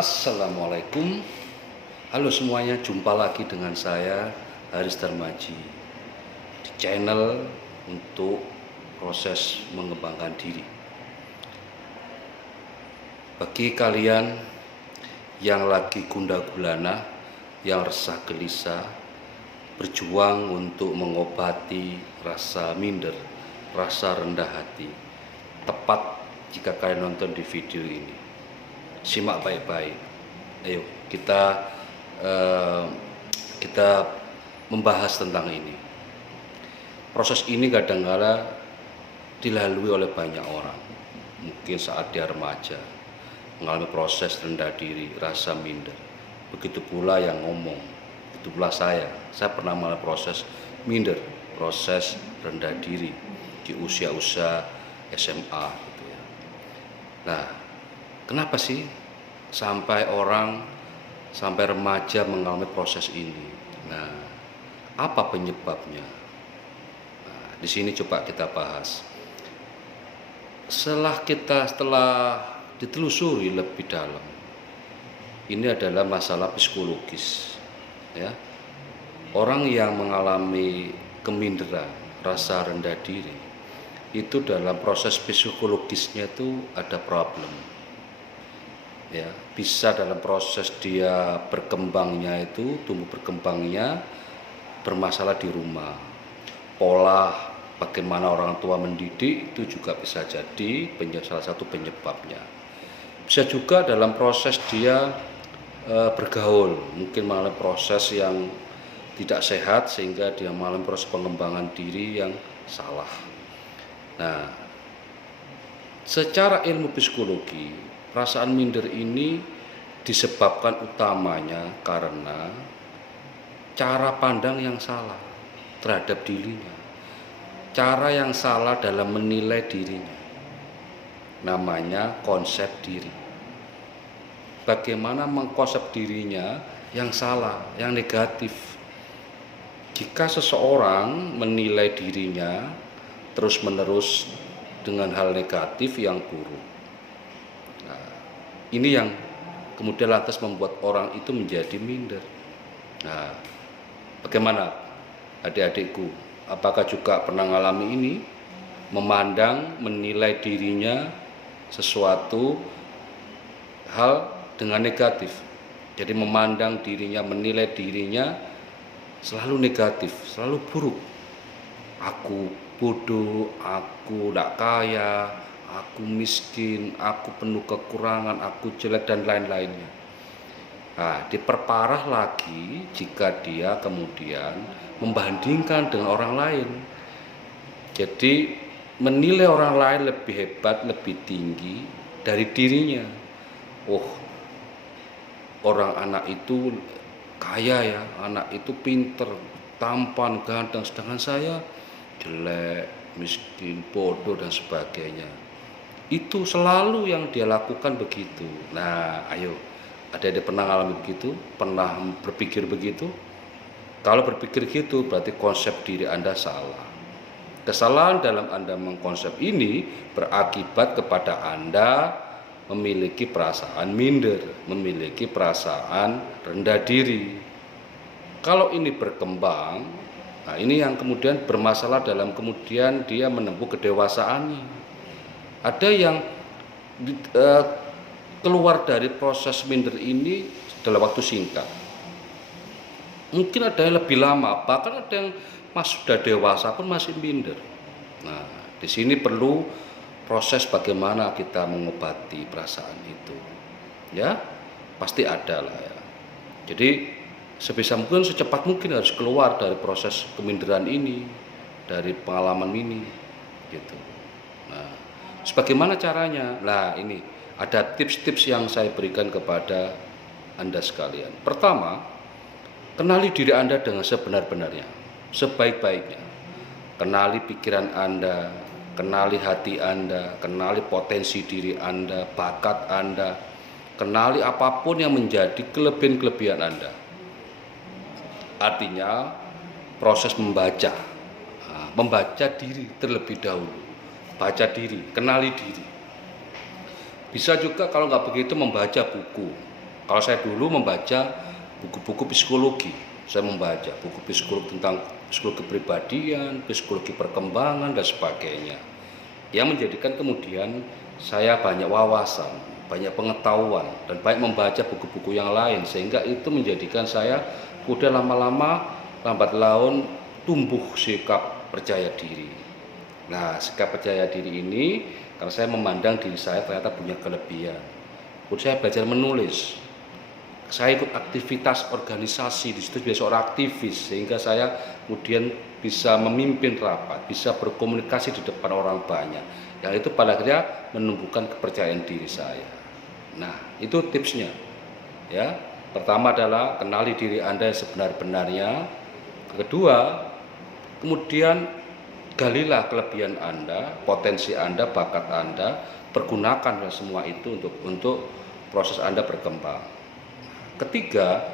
Assalamualaikum. Halo semuanya, jumpa lagi dengan saya Haris Darmaji di channel untuk proses mengembangkan diri. Bagi kalian yang lagi gundah gulana, yang resah gelisah, berjuang untuk mengobati rasa minder, rasa rendah hati, tepat jika kalian nonton di video ini. Simak baik-baik. Ayo kita membahas tentang ini. Proses ini kadang-kala dilalui oleh banyak orang. Mungkin saat dia remaja mengalami proses rendah diri, rasa minder. Begitu pula yang ngomong, begitu pula saya pernah mengalami proses minder, proses rendah diri di usia-usia SMA gitu ya. Nah, kenapa sih sampai remaja mengalami proses ini? Nah, apa penyebabnya? Nah, di sini coba kita bahas. Setelah ditelusuri lebih dalam, ini adalah masalah psikologis, ya. Orang yang mengalami keminderan, rasa rendah diri, itu dalam proses psikologisnya itu ada problem. Ya, bisa dalam proses dia berkembangnya itu, tumbuh berkembangnya bermasalah di rumah. Pola bagaimana orang tua mendidik itu juga bisa jadi salah satu penyebabnya. Bisa juga dalam proses dia bergaul, mungkin mengalami proses yang tidak sehat sehingga dia mengalami proses pengembangan diri yang salah. Nah, secara ilmu psikologi, perasaan minder ini disebabkan utamanya karena cara pandang yang salah terhadap dirinya, cara yang salah dalam menilai dirinya. Namanya konsep diri. Bagaimana mengkonsep dirinya yang salah, yang negatif. Jika seseorang menilai dirinya terus-menerus dengan hal negatif yang buruk, ini yang kemudian lantas membuat orang itu menjadi minder. Nah, bagaimana adik-adikku? Apakah juga pernah mengalami ini? Memandang, menilai dirinya sesuatu hal dengan negatif. Jadi memandang dirinya, menilai dirinya selalu negatif, selalu buruk. Aku bodoh, aku tidak kaya, aku miskin, aku penuh kekurangan, aku jelek, dan lain-lainnya. Nah, diperparah lagi jika dia kemudian membandingkan dengan orang lain. Jadi menilai orang lain lebih hebat, lebih tinggi dari dirinya. Oh, orang anak itu kaya ya, anak itu pinter, tampan, ganteng, sedangkan saya jelek, miskin, bodoh, dan sebagainya. Itu selalu yang dia lakukan begitu. Nah, ayo, ada pernah mengalami begitu? Pernah berpikir begitu? Kalau berpikir gitu berarti konsep diri Anda salah. Kesalahan dalam Anda mengkonsep ini berakibat kepada Anda memiliki perasaan minder, memiliki perasaan rendah diri. Kalau ini berkembang, nah ini yang kemudian bermasalah dalam kemudian dia menempuh kedewasaannya. Ada yang keluar dari proses minder ini dalam waktu singkat. Mungkin ada yang lebih lama, bahkan ada yang sudah dewasa pun masih minder. Nah, di sini perlu proses bagaimana kita mengobati perasaan itu. Ya, pasti ada lah ya. Jadi sebisa mungkin, secepat mungkin harus keluar dari proses keminderan ini, dari pengalaman ini, gitu. Nah, sebagaimana caranya? Nah, ini ada tips-tips yang saya berikan kepada Anda sekalian. Pertama, kenali diri Anda dengan sebenar-benarnya, sebaik-baiknya. Kenali pikiran Anda, kenali hati Anda, kenali potensi diri Anda, bakat Anda, kenali apapun yang menjadi kelebihan-kelebihan Anda. Artinya proses membaca diri terlebih dahulu. Baca diri, kenali diri. Bisa juga kalau nggak begitu membaca buku. Kalau saya dulu membaca buku-buku psikologi, saya membaca buku psikologi tentang psikologi kepribadian, psikologi perkembangan, dan sebagainya. Yang menjadikan kemudian saya banyak wawasan, banyak pengetahuan, dan banyak membaca buku-buku yang lain, sehingga itu menjadikan saya kemudian lama-lama, lambat laun tumbuh sikap percaya diri. Nah, sikap percaya diri ini karena saya memandang diri saya ternyata punya kelebihan. Kemudian saya belajar menulis. Saya ikut aktivitas organisasi, di situ biasa seorang aktivis, sehingga saya kemudian bisa memimpin rapat, bisa berkomunikasi di depan orang banyak. Yang itu pada akhirnya menumbuhkan kepercayaan diri saya. Nah, itu tipsnya. Ya, pertama adalah kenali diri Anda sebenar-benarnya. Kedua, kemudian galilah kelebihan Anda, potensi Anda, bakat Anda, pergunakan semua itu untuk proses Anda berkembang. Ketiga,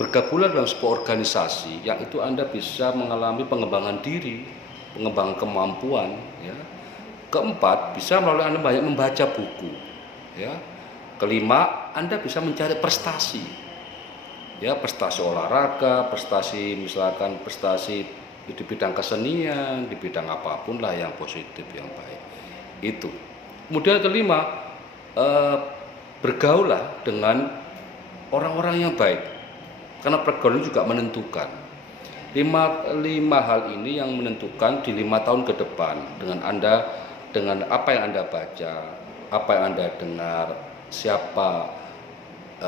bergabunglah dalam sebuah organisasi yang itu Anda bisa mengalami pengembangan diri, pengembangan kemampuan. Ya. Keempat, bisa melalui Anda banyak membaca buku. Ya. Kelima, Anda bisa mencari prestasi. Ya, prestasi olahraga, prestasi misalkan prestasi di bidang kesenian, di bidang apapun lah yang positif, yang baik. Itu. Kemudian kelima, bergaullah dengan orang-orang yang baik, karena pergaulan juga menentukan. Lima hal ini yang menentukan di 5 tahun ke depan dengan Anda, dengan apa yang Anda baca, apa yang Anda dengar, siapa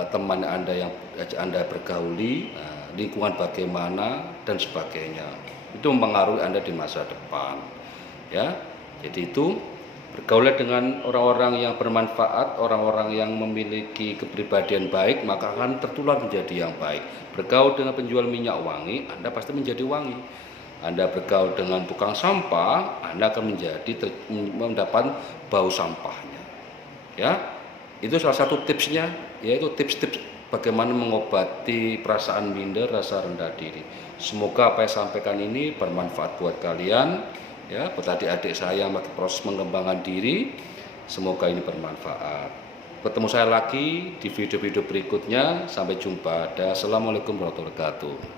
teman Anda yang Anda bergauli, lingkungan bagaimana, dan sebagainya. Itu mempengaruhi Anda di masa depan. Ya, jadi itu bergaul dengan orang-orang yang bermanfaat, orang-orang yang memiliki kepribadian baik, maka akan tertular menjadi yang baik. Bergaul dengan penjual minyak wangi, Anda pasti menjadi wangi. Anda bergaul dengan tukang sampah, Anda akan mendapat bau sampahnya. Ya, itu salah satu tipsnya, yaitu tips-tips bagaimana mengobati perasaan minder, rasa rendah diri. Semoga apa yang saya sampaikan ini bermanfaat buat kalian. Ya, buat adik-adik saya yang lagi proses mengembangkan diri, semoga ini bermanfaat. Ketemu saya lagi di video-video berikutnya. Sampai jumpa. Assalamualaikum warahmatullahi wabarakatuh.